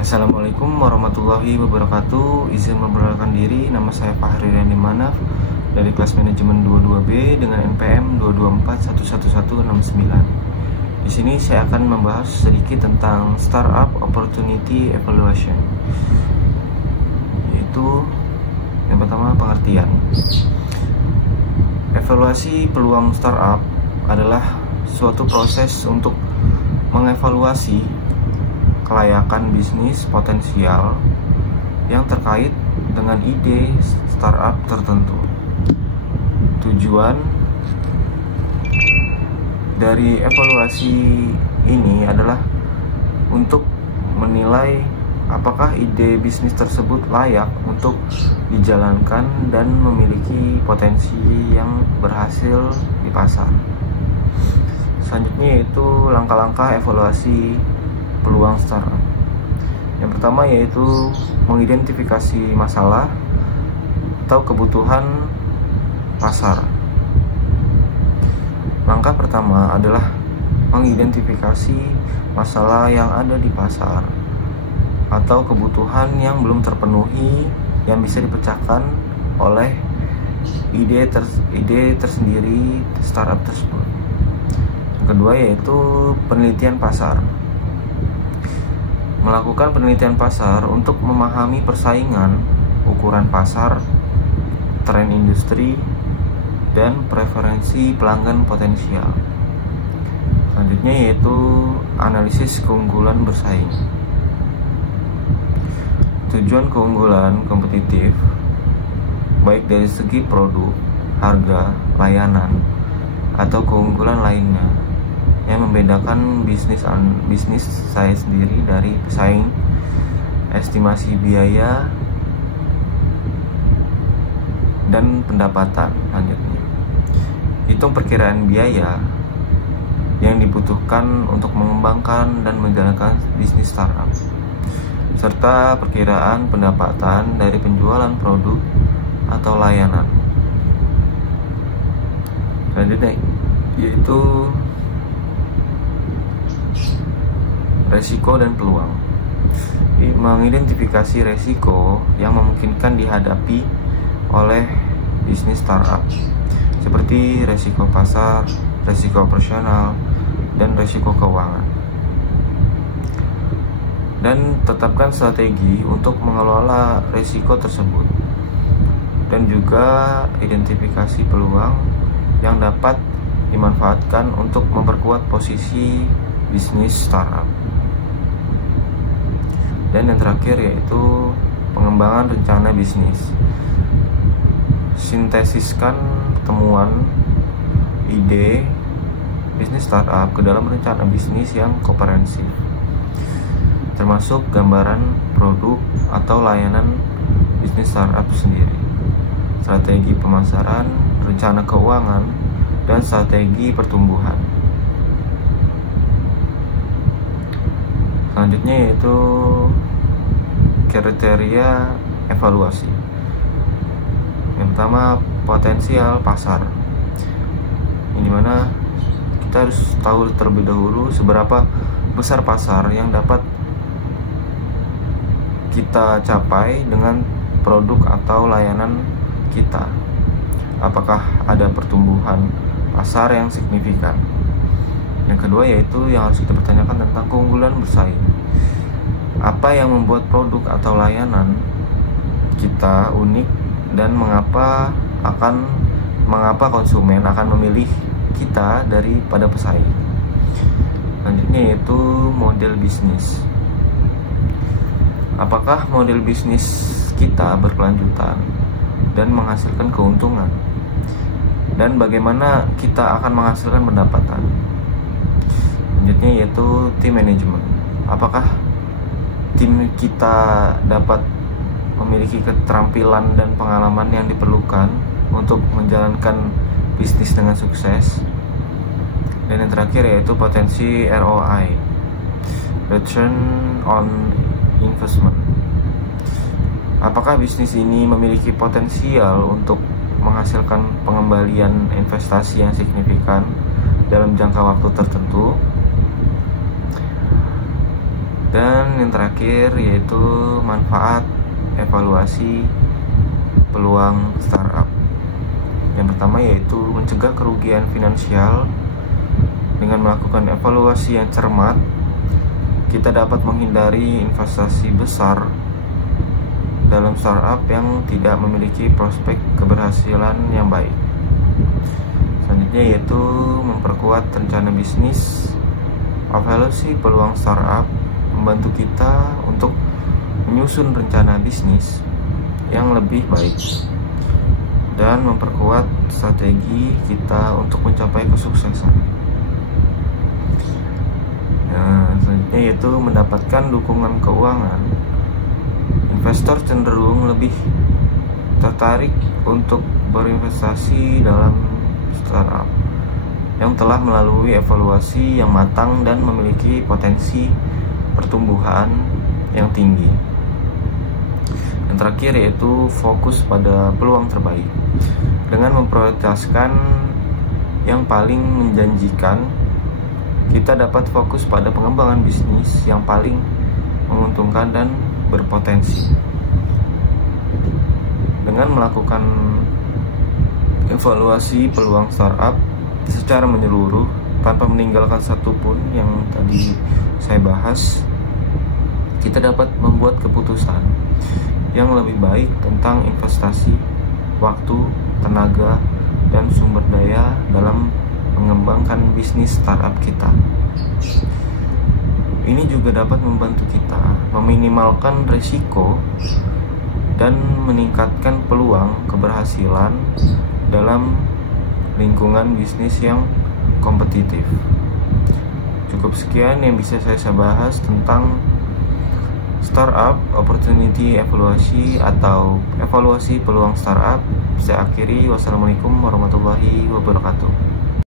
Assalamualaikum warahmatullahi wabarakatuh. Izin memperkenalkan diri, nama saya Fahri Randi Manaf dari kelas manajemen 22B dengan NPM 224111169. Di sini saya akan membahas sedikit tentang Startup Opportunity Evaluation. Yaitu yang pertama, pengertian. Evaluasi peluang startup adalah suatu proses untuk mengevaluasi kelayakan bisnis potensial yang terkait dengan ide startup tertentu. Tujuan dari evaluasi ini adalah untuk menilai apakah ide bisnis tersebut layak untuk dijalankan dan memiliki potensi yang berhasil di pasar. Selanjutnya yaitu langkah-langkah evaluasi peluang startup. Yang pertama yaitu mengidentifikasi masalah atau kebutuhan pasar. Langkah pertama adalah mengidentifikasi masalah yang ada di pasar atau kebutuhan yang belum terpenuhi yang bisa dipecahkan oleh ide tersendiri startup tersebut. Yang kedua yaitu penelitian pasar. Melakukan penelitian pasar untuk memahami persaingan, ukuran pasar, tren industri, dan preferensi pelanggan potensial. Selanjutnya yaitu analisis keunggulan bersaing. Tujuan keunggulan kompetitif baik dari segi produk, harga, layanan, atau keunggulan lainnya yang membedakan bisnis saya sendiri dari pesaing, estimasi biaya, dan pendapatan. Lanjutnya, hitung perkiraan biaya yang dibutuhkan untuk mengembangkan dan menjalankan bisnis startup, serta perkiraan pendapatan dari penjualan produk atau layanan. Selanjutnya yaitu resiko dan peluang. Mengidentifikasi resiko yang memungkinkan dihadapi oleh bisnis startup, seperti resiko pasar, resiko operasional, dan resiko keuangan. Dan tetapkan strategi untuk mengelola resiko tersebut. Dan juga identifikasi peluang yang dapat dimanfaatkan untuk memperkuat posisi bisnis startup. Dan yang terakhir yaitu pengembangan rencana bisnis. Sintesiskan temuan ide bisnis startup ke dalam rencana bisnis yang komprehensif, termasuk gambaran produk atau layanan bisnis startup sendiri, strategi pemasaran, rencana keuangan, dan strategi pertumbuhan. Selanjutnya yaitu kriteria evaluasi. Yang pertama, potensial pasar. Ini dimana kita harus tahu terlebih dahulu seberapa besar pasar yang dapat kita capai dengan produk atau layanan kita. Apakah ada pertumbuhan pasar yang signifikan? Yang kedua yaitu yang harus kita pertanyakan tentang keunggulan bersaing. Apa yang membuat produk atau layanan kita unik dan mengapa konsumen akan memilih kita daripada pesaing. Selanjutnya yaitu model bisnis. Apakah model bisnis kita berkelanjutan dan menghasilkan keuntungan? Dan bagaimana kita akan menghasilkan pendapatan? Selanjutnya yaitu tim manajemen. Apakah tim kita dapat memiliki keterampilan dan pengalaman yang diperlukan untuk menjalankan bisnis dengan sukses? Dan yang terakhir yaitu potensi ROI, Return on Investment. Apakah bisnis ini memiliki potensial untuk menghasilkan pengembalian investasi yang signifikan dalam jangka waktu tertentu? Dan yang terakhir yaitu manfaat evaluasi peluang startup. Yang pertama yaitu mencegah kerugian finansial. Dengan melakukan evaluasi yang cermat, kita dapat menghindari investasi besar dalam startup yang tidak memiliki prospek keberhasilan yang baik. Selanjutnya yaitu memperkuat rencana bisnis. Evaluasi peluang startup membantu kita untuk menyusun rencana bisnis yang lebih baik dan memperkuat strategi kita untuk mencapai kesuksesan. Nah, selanjutnya yaitu mendapatkan dukungan keuangan. Investor cenderung lebih tertarik untuk berinvestasi dalam startup yang telah melalui evaluasi yang matang dan memiliki potensi pertumbuhan yang tinggi. Yang terakhir yaitu fokus pada peluang terbaik. Dengan memprioritaskan yang paling menjanjikan, kita dapat fokus pada pengembangan bisnis yang paling menguntungkan dan berpotensi. Dengan melakukan evaluasi peluang startup secara menyeluruh tanpa meninggalkan satupun yang tadi saya bahas, kita dapat membuat keputusan yang lebih baik tentang investasi, waktu, tenaga, dan sumber daya dalam mengembangkan bisnis startup kita. Ini juga dapat membantu kita meminimalkan risiko dan meningkatkan peluang keberhasilan dalam lingkungan bisnis yang kompetitif. Cukup sekian yang bisa saya bahas tentang startup opportunity evaluasi atau evaluasi peluang startup. Saya akhiri. Wassalamualaikum warahmatullahi wabarakatuh.